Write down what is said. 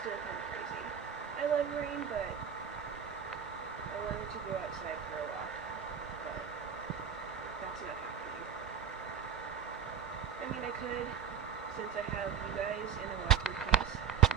still kind of crazy. I love rain, but I wanted to go outside for a walk, but that's not happening. I mean, I could, since I have you guys in a walking case,